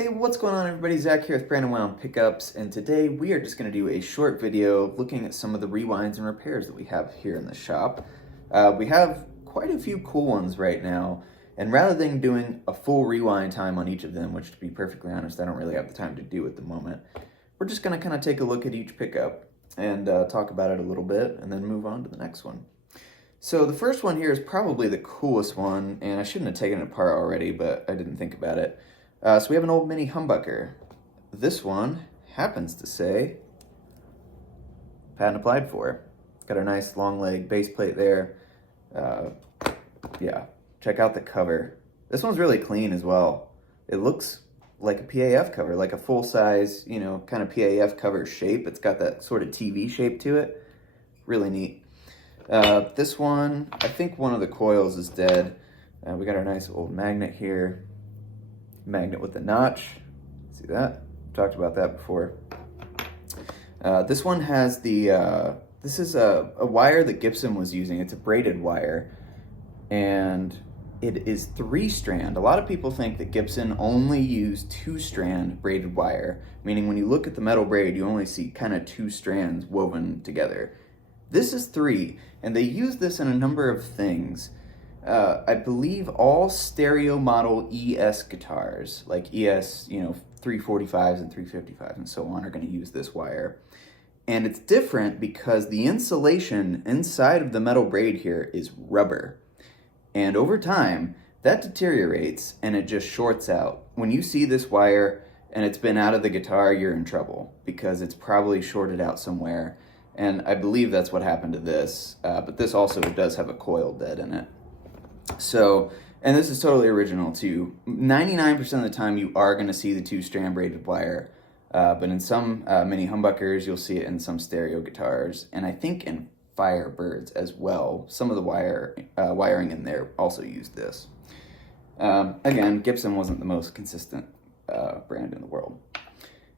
Hey, what's going on everybody? Zach here with Brandon Wound Pickups, and today we are just going to do a short video looking at some of the rewinds and repairs that we have here in the shop. We have quite a few cool ones right now, and rather than doing a full rewind time on each of them, which to be perfectly honest, I don't really have the time to do at the moment, we're just going to kind of take a look at each pickup and talk about it a little bit, and then move on to the next one. So the first one here is probably the coolest one, and I shouldn't have taken it apart already, but I didn't think about it. So we have an old mini humbucker. This one happens to say patent applied for. Got a nice long leg base plate there. Yeah, check out the cover. This one's really clean as well. It looks like a PAF cover, like a full size, kind of PAF cover shape. It's got that sort of TV shape to it. Really neat. This one, I think one of the coils is dead. We got our nice old magnet here. Magnet with the notch. See that? Talked about that before. This one has the, this is a wire that Gibson was using. It's a braided wire, and it is 3-strand. A lot of people think that Gibson only used 2-strand braided wire, meaning when you look at the metal braid, you only see kind of 2 strands woven together. This is 3, and they use this in a number of things. I believe all stereo model ES guitars, like ES, 345s and 355s and so on, are going to use this wire. And it's different because the insulation inside of the metal braid here is rubber. And over time, that deteriorates and it just shorts out. When you see this wire and it's been out of the guitar, you're in trouble because it's probably shorted out somewhere. And I believe that's what happened to this, but this also does have a coil dead in it. So, and this is totally original too. 99% of the time you are going to see the 2-strand braided wire, but in some mini humbuckers you'll see it in some stereo guitars, and I think in Firebirds as well. Some of the wiring in there also used this. Again, Gibson wasn't the most consistent brand in the world.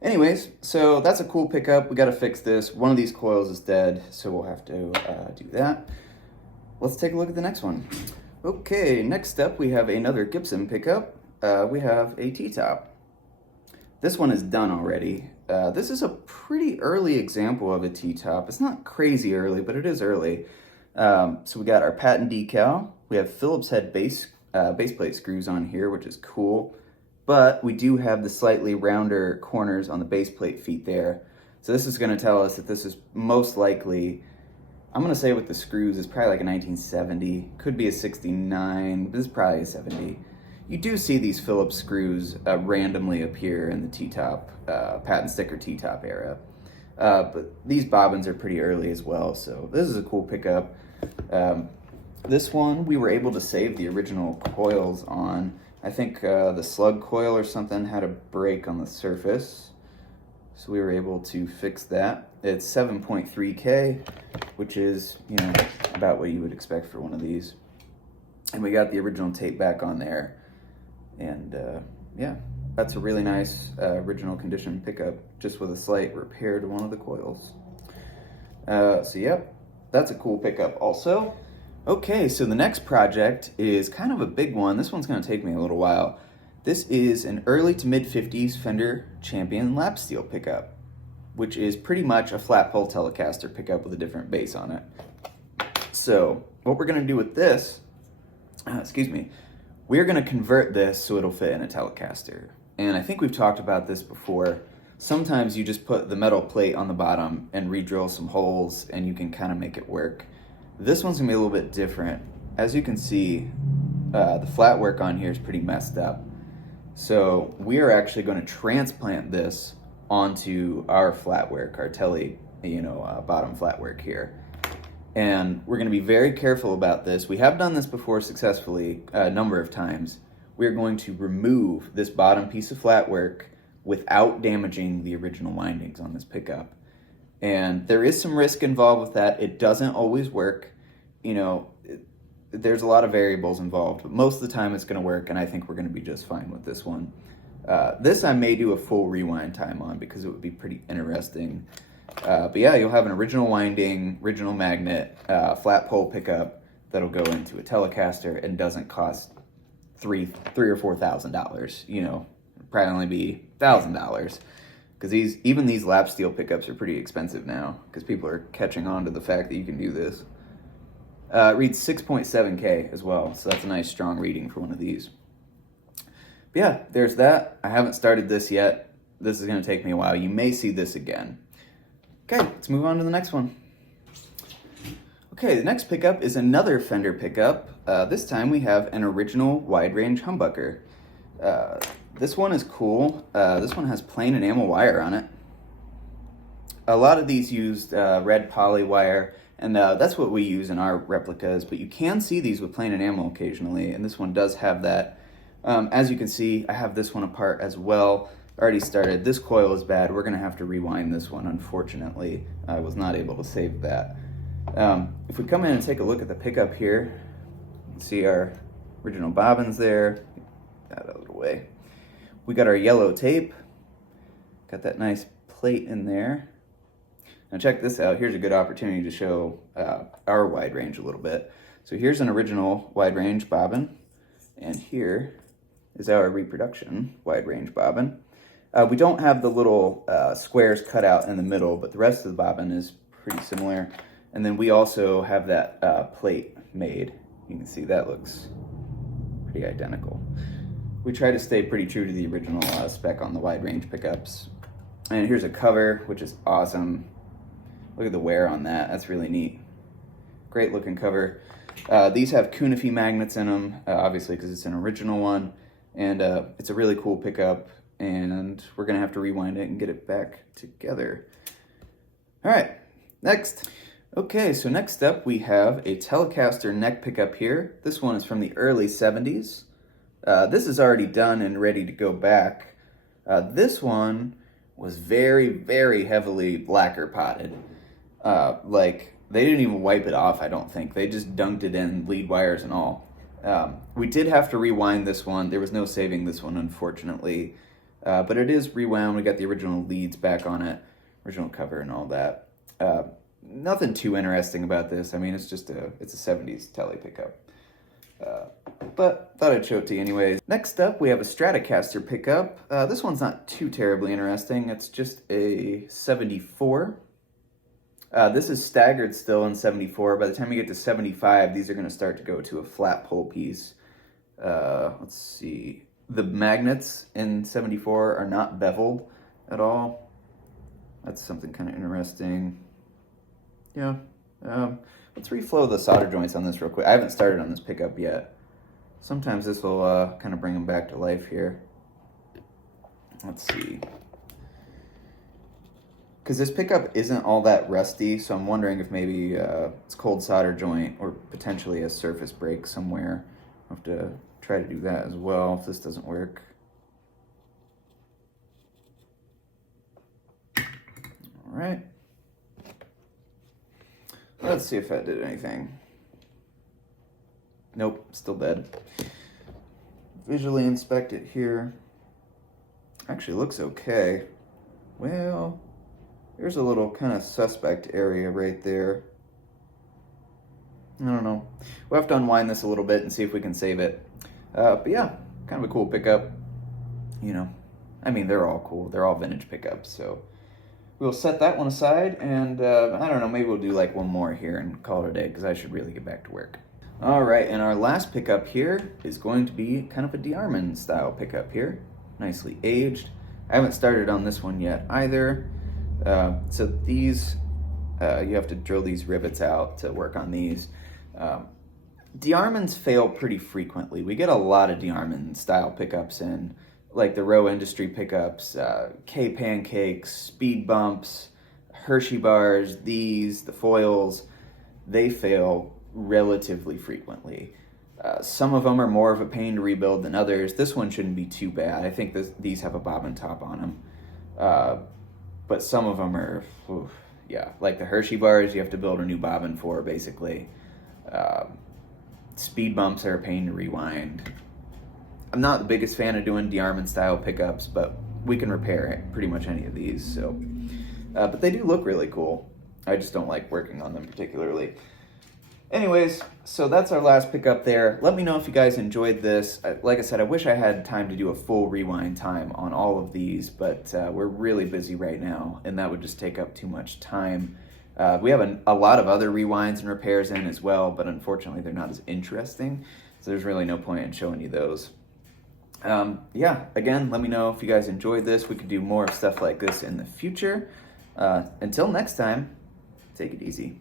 Anyways, so that's a cool pickup. We got to fix this. One of these coils is dead, so we'll have to do that. Let's take a look at the next one. Okay, next up we have another Gibson pickup. We have a T-top. This one is done already. This is a pretty early example of a T-top. It's not crazy early, but it is early. So we got our patent decal. We have Phillips head base plate screws on here, which is cool. But we do have the slightly rounder corners on the base plate feet there. So this is going to tell us that this is most likely, I'm going to say with the screws, it's probably like a 1970, could be a 69, but this is probably a 70. You do see these Phillips screws randomly appear in the T-top, patent sticker T-top era. But these bobbins are pretty early as well, so this is a cool pickup. This one, we were able to save the original coils on. I think the slug coil or something had a break on the surface, so we were able to fix that. It's 7.3K, which is, about what you would expect for one of these. And we got the original tape back on there. And yeah, that's a really nice original condition pickup, just with a slight repair to one of the coils. So yep, that's a cool pickup also. Okay, so the next project is kind of a big one. This one's going to take me a little while. This is an early to mid-50s Fender Champion lap steel pickup, which is pretty much a flat pole Telecaster pickup with a different bass on it. So what we're going to do with this, we're going to convert this so it'll fit in a Telecaster. And I think we've talked about this before. Sometimes you just put the metal plate on the bottom and re-drill some holes and you can kind of make it work. This one's going to be a little bit different. As you can see, the flat work on here is pretty messed up. So we are actually going to transplant this onto our flat work, our Tele, bottom flat work here. And we're going to be very careful about this. We have done this before successfully a number of times. We're going to remove this bottom piece of flat work without damaging the original windings on this pickup. And there is some risk involved with that. It doesn't always work. There's a lot of variables involved, but most of the time it's going to work, and I think we're going to be just fine with this one. This I may do a full rewind time on because it would be pretty interesting. But yeah, you'll have an original winding, original magnet, flat pole pickup that'll go into a Telecaster and doesn't cost $3,000 or $4,000, probably only be $1,000. Because even these lap steel pickups are pretty expensive now, because people are catching on to the fact that you can do this. It reads 6.7K as well, so that's a nice strong reading for one of these. But yeah, there's that. I haven't started this yet. This is going to take me a while. You may see this again. Okay, let's move on to the next one. Okay, the next pickup is another Fender pickup. This time we have an original wide range humbucker. This one is cool. This one has plain enamel wire on it. A lot of these used red poly wire, and that's what we use in our replicas, but you can see these with plain enamel occasionally, and this one does have that. As you can see, I have this one apart as well. Already started. This coil is bad. We're going to have to rewind this one, unfortunately. I was not able to save that. If we come in and take a look at the pickup here, see our original bobbins there. Get that out of the way. We got our yellow tape. Got that nice plate in there. Now check this out. Here's a good opportunity to show our wide range a little bit. So here's an original wide range bobbin, and here is our reproduction wide range bobbin. We don't have the little squares cut out in the middle, but the rest of the bobbin is pretty similar. And then we also have that plate made. You can see that looks pretty identical. We try to stay pretty true to the original spec on the wide range pickups. And here's a cover, which is awesome. Look at the wear on that. That's really neat. Great looking cover. These have Kunify magnets in them, obviously because it's an original one. And it's a really cool pickup. And we're going to have to rewind it and get it back together. All right, next. Okay, so next up we have a Telecaster neck pickup here. This one is from the early 70s. This is already done and ready to go back. This one was very, very heavily lacquer potted. Like, they didn't even wipe it off, I don't think. They just dunked it in, lead wires and all. We did have to rewind this one. There was no saving this one, unfortunately. But it is rewound. We got the original leads back on it, original cover and all that. Nothing too interesting about this. I mean, it's a 70s tele pickup. But thought I'd show it to you anyways. Next up, we have a Stratocaster pickup. This one's not too terribly interesting. It's just a 74. This is staggered still in 74. By the time you get to 75, these are going to start to go to a flat pole piece. Let's see. The magnets in 74 are not beveled at all. That's something kind of interesting. Yeah. Let's reflow the solder joints on this real quick. I haven't started on this pickup yet. Sometimes this will kind of bring them back to life here. Let's see. Because this pickup isn't all that rusty, so I'm wondering if maybe it's cold solder joint or potentially a surface break somewhere. I'll have to try to do that as well if this doesn't work. All right. Let's see if that did anything. Nope, still dead. Visually inspect it here. Actually looks okay. Well, there's a little kind of suspect area right there. I don't know. We'll have to unwind this a little bit and see if we can save it. But yeah, kind of a cool pickup. You know, I mean, they're all cool. They're all vintage pickups, so we'll set that one aside, and I don't know, maybe we'll do like one more here and call it a day, because I should really get back to work. All right, and our last pickup here is going to be kind of a DeArmond style pickup here. Nicely aged. I haven't started on this one yet either. So these, you have to drill these rivets out to work on these. DeArmonds fail pretty frequently. We get a lot of DeArmond style pickups in, like the Row Industry pickups, K Pancakes, Speed Bumps, Hershey bars, the foils. They fail relatively frequently. Some of them are more of a pain to rebuild than others. This one shouldn't be too bad. I think these have a bobbin top on them. But some of them are, yeah, like the Hershey bars, you have to build a new bobbin for, basically. Speed Bumps are a pain to rewind. I'm not the biggest fan of doing DeArmond style pickups, but we can repair pretty much any of these. So, but they do look really cool. I just don't like working on them particularly. Anyways, so that's our last pickup there. Let me know if you guys enjoyed this. Like I said, I wish I had time to do a full rewind time on all of these, but we're really busy right now, and that would just take up too much time. We have a lot of other rewinds and repairs in as well, but unfortunately they're not as interesting, so there's really no point in showing you those. Yeah, again, let me know if you guys enjoyed this. We could do more stuff like this in the future. Until next time, take it easy.